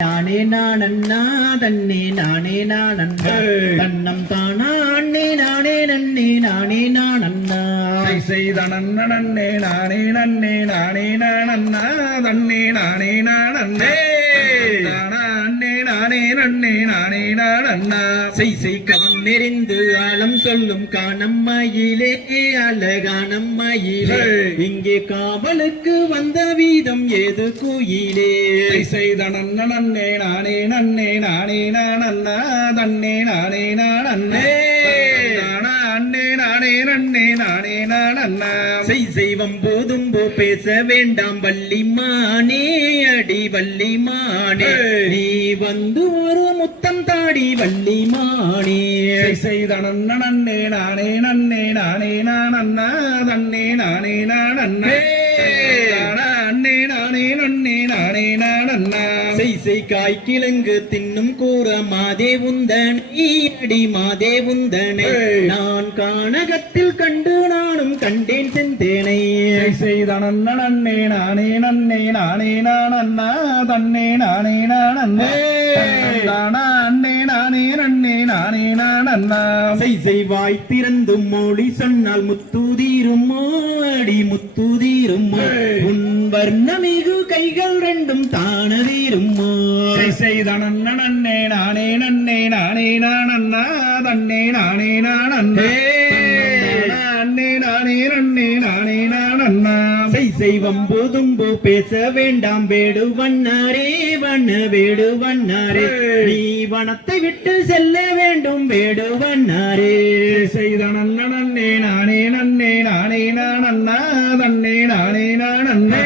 நானே நானண்ணா தன்னே நானே நானண்ணா தன்னம் தானா அண்ணே நானே நன்னே நானே நானண்ணா செய் செய்தனன்ன நன்னே நானே நன்னே நானே நானண்ணா தன்னே நானே நானா அண்ணே. நானே நன்னே நானே நானண்ணா. செய் செய் கவன் நெறிந்து ஆழம் சொல்லும் காணம்மையிலே அழகானம்மையிலே. இங்கே காவலுக்கு வந்த வீதம் ஏது குயிலே. செய் செய்தனன்ன நன்னே நானே நன்னே நானே நானண்ணா. தன்னே நானே நானா அண்ணே நானே நன்னே நானே நானண்ணா. செய் செய்வம் பேச வேண்டாம் வள்ளிமானே அடி வள்ளிமானே. நீ வந்து ஒரு முத்தம் தாடி வள்ளிமானே. செய் செய்தனன்ன நன்னே நானே நானே நானண்ணா தன்னே நானே நானா அண்ணே நானே நன்னே நானே நானண்ணா செய் செய் காய் கிழங்கு தின்னும் கூற மாதே உந்தனை அடி மாதே உந்தனை. Hey. நான் கானகத்தில் கண்டு நானும் கண்டேன் செந்தேனை. செய் செய்தனன்ன நன்னே நானே நன்னே நானே நானண்ணா தன்னே நானே தானா அண்ணே நானே நன்னே நானே நானண்ணா செய் செய் வாய் திறந்து மொழி சொன்னால் முத்துதீரும் அடி முத்துதீரும். உன் வர்ணமிகு கைகள் ரெண்டும் தானதீரும் செய் செய்தனன்ன நன்னே நானே நன்னே நானே நானண்ணா தன்னே நானே தானா அண்ணே. நானே நன்னே நானே நானண்ணா செய் செய்வம் போதும்போ பேச வேண்டாம் வேடு வண்ணாரே வண்ண வேடு வண்ணாரே. Hey. நீ வனத்தை விட்டு செல்ல வேண்டும் வேடு வண்ணாரே. செய்தனன்ன நன்னே நானே நன்னே நானே நானண்ணா தன்னே நானே நானா அண்ணே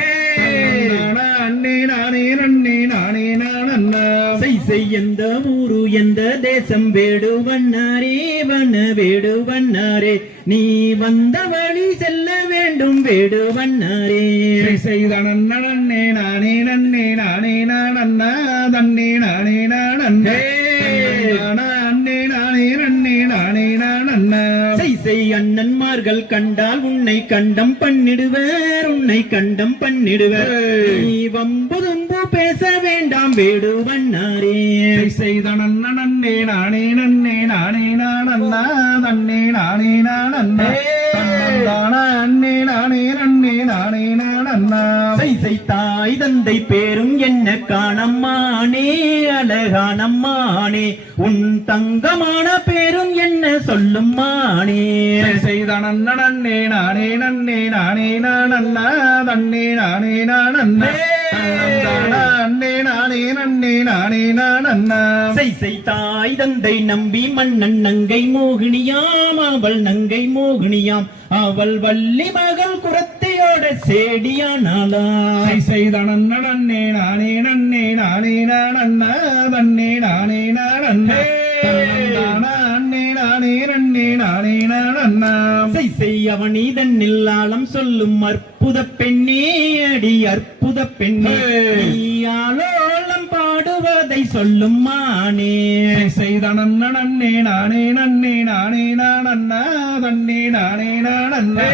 நானே நன்னே நானே நானண்ணா செய் செய் எந்த ஊரு எந்த தேசம் வேடு வண்ணாரே வண்ண வேடு வண்ணாரே. நீ வந்த வழி செல்ல வேண்டும் வேடு வண்ணாரே. செய்தனன்ன நன்னே நானே நானே நானண்ணா தன்னே நானே நானா அண்ணன்மார்கள் கண்டால் உன்னை கண்டம் பண்ணிடுவர் உன்னை கண்டம் பண்ணிடுவர். நீ வம்புதும்பு பேச வேண்டாம் வேடு வண்ணாரே. செய்தனன்ன நன்னே நானே நன்னே நானே நானண்ணா தன்னே நானே தன்னந்தானா அண்ணே நானே நன்னே நானே நானண்ணா செய் செய் தாய் தந்தை பேரும் என்ன காணம்மானே அழகானம்மானே. உன் தங்கமான பேரும் என்ன சொல்லும் மானே செய்தனன்ன நன்னே நானே நன்னே நானே நானண்ணா தன்னே நானே நானண்ணே தன்னந்தானா அண்ணே நானே நன்னே நானே நானண்ணா செய் செய் தாய் தந்தை நம்பி மன்னன் நங்கை மோகினியாம் அவள் நங்கை மோகினியாம். அவள் வள்ளி மகள் குரத்தையோட சேடியானாளா செய்தனன்ன நன்னே நானே நன்னே நானே நானண்ணா தன்னே நானே நானண்ணே அண்ணே நானே நன்னே நானே நானண்ணா செய் செய் அவனி தன்னில் ஆழம் சொல்லும் அற்புத பெண்ணே அடி அற்புத பெண்ணே. நீயாலோலம் பாடுவதை சொல்லும் மானே. செய்தனன்ன நன்னே நானே நன்னே நானே நானண்ணா தன்னே நானே நானண்ணே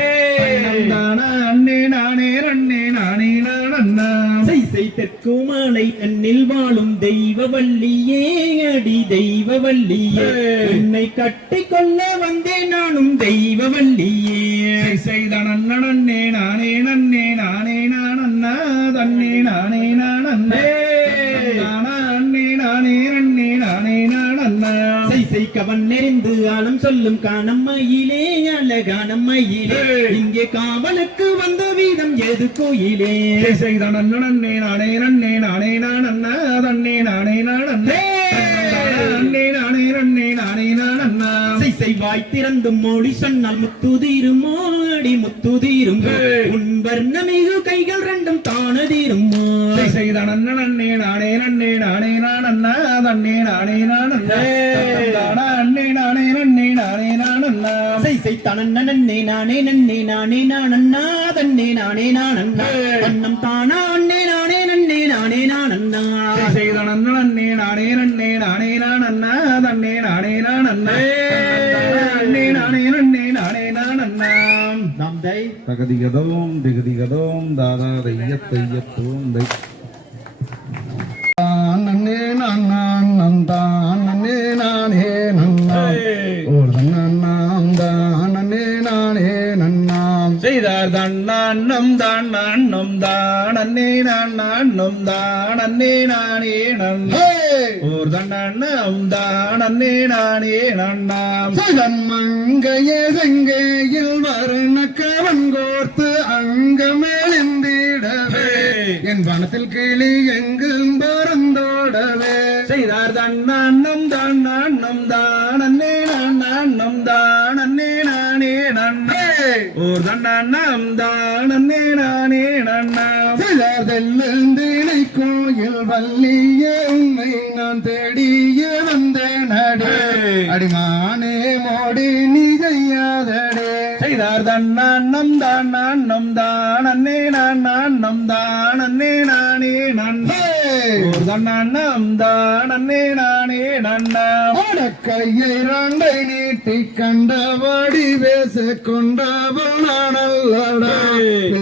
செய் செய் தெற்கு மாலை தன்னில் வாழும் தெய்வ வள்ளியே அடி தெய்வ வள்ளியே. உன்னை கட்டிக்கொள்ள வந்தேன் நானும் தெய்வ வள்ளியே செய்தனன்ன நன்னே நானே நன்னே நானே தன்னே நானே. கவன் நெறிந்து ஆழம் சொல்லும் காணம்மையிலே அழகானம்மையிலே. இங்கே காவலுக்கு வந்த வீதம் எது கோயிலே? செய்தனன்ன நன்னே நானே நன்னே நானே நானண்ணா தன்னே நானே நானண்ணே அண்ணே. நானே நன்னே நானே நானண்ணா செய் செய் வாய் திறந்தும் மொழி சொன்னால் முத்துதீரும்? அடி முத்துதீரும். உன் வர்ணமிகு கைகள் ரெண்டும் தானதீரும் செய்தனன்ன நன்னே நானே நன்னே நானே நானண்ணா தன்னே நானே நானண்ணே தானா அண்ணே நானே நன்னே நானே நானண்ணா செய் செய் தனன்ன நன்னே நானே நானே நானண்ணா தன்னே நானே நானண்ணா Hey. தன்னம் தானா அண்ணே நானே நன்னே நானே நானண்ணா செய்தனன்ன நன்னே நானே நன்னே நானே நானண்ணா தன்னே நானே தானா அண்ணே ஜெய் தகதிகதோம் திகதிகதோம் தாராத ஐயத்தை ஐயத்தோம் தை நன்னே நான் நந்தா நன்னே நானே நன்னா. ஓர் தன்னான் தான் நானே நன்னாம் செய்தார் தண்ணான் நம் நான் நம் தான் நான் நான் நம் தான் நானே நன்னா. ஓர் தன்னம் தான் அன்னே நானே நன்னாம் மங்கைய செங்கையில் வருணக்கவன் கோர்த்து அங்கமேலிந்திடவே. என் வனத்தில் கிளி எங்கும் பறந்தோடவே. செய்தார் தான் நன்னம் தான் நன்னம் தான் நானே நன்னே ஓர் தன்னம் தான் நானே நன்னாம் தெல்லந்தினை கோயில் வள்ளிய மோடி நீ செய்யாதடே செய்தார் தன்னம் தான் நன்னம் தான் அன்னே நான் நன்னம் தான் அன்னே நானே நன்னே தன்னம் தான் அன்னே நானே நன்னாம் கையை ரெண்டை நீட்டி கண்டபடி பேச கொண்டவள் நானல்லடா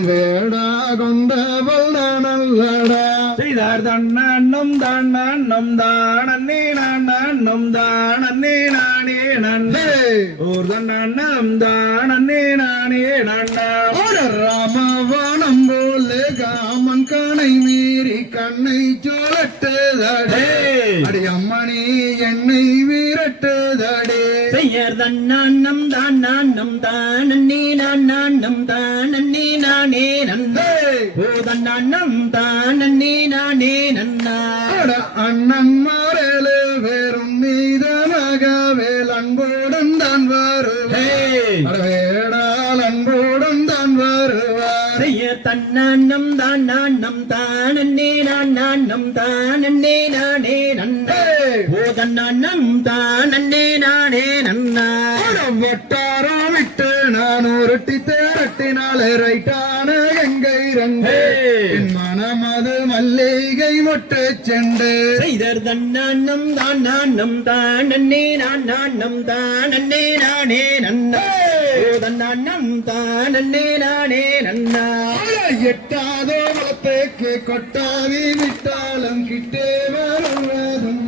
வேடா கொண்டவள் நானல்லடா செய்தார் தன்னம் தான் நன்னம் தான் அன்னே நான் நன்னம் தான் அன்னே நானே நன்னே. ஓர் தன்னம் தான் அன்னே நானே நன்னாம். ராமவானம் போல காமன் கணை மீறி கண்ணை சோழட்டுதடே. அடி அம்மணி என்னை விரட்டுதடே. பெயர் தன்னான்னம் தான் நான்னம் தான் நன்னே நான் நான்னம் தான் நன்னே நானே நன்னே. ஓ தன்னான்னம் தான் நன்னே நானே நன்னா. அட வேல் அன்போடன் தான் வருவே அட வேடால் அன்போடன் தான் வருவார். தன்னான்னம் தான் நான்னம் தான் நன்னே நான் நான்னம் தான் நன்னே நானே நன்னே. ஓ தன்னான்னம் தான் நன்னே நானே நன்னா. வட்டாரம் விட்டு நான் உருட்டி திரட்டினாலே ரைட்டான எங்கை ரங்கு. மொட்டு செண்டு. செய்தர் தன்னான்னம் தான் நான்னம் தான் நன்னே நான் நான்னம் தான் நன்னே நானே நன்னா. ஓ தன்னான்னம் தான் நன்னே நானே நன்னா. எட்டாதோ வளத்தைக்கு கொட்டாவி விட்டாலும் கிட்டே வருவதும்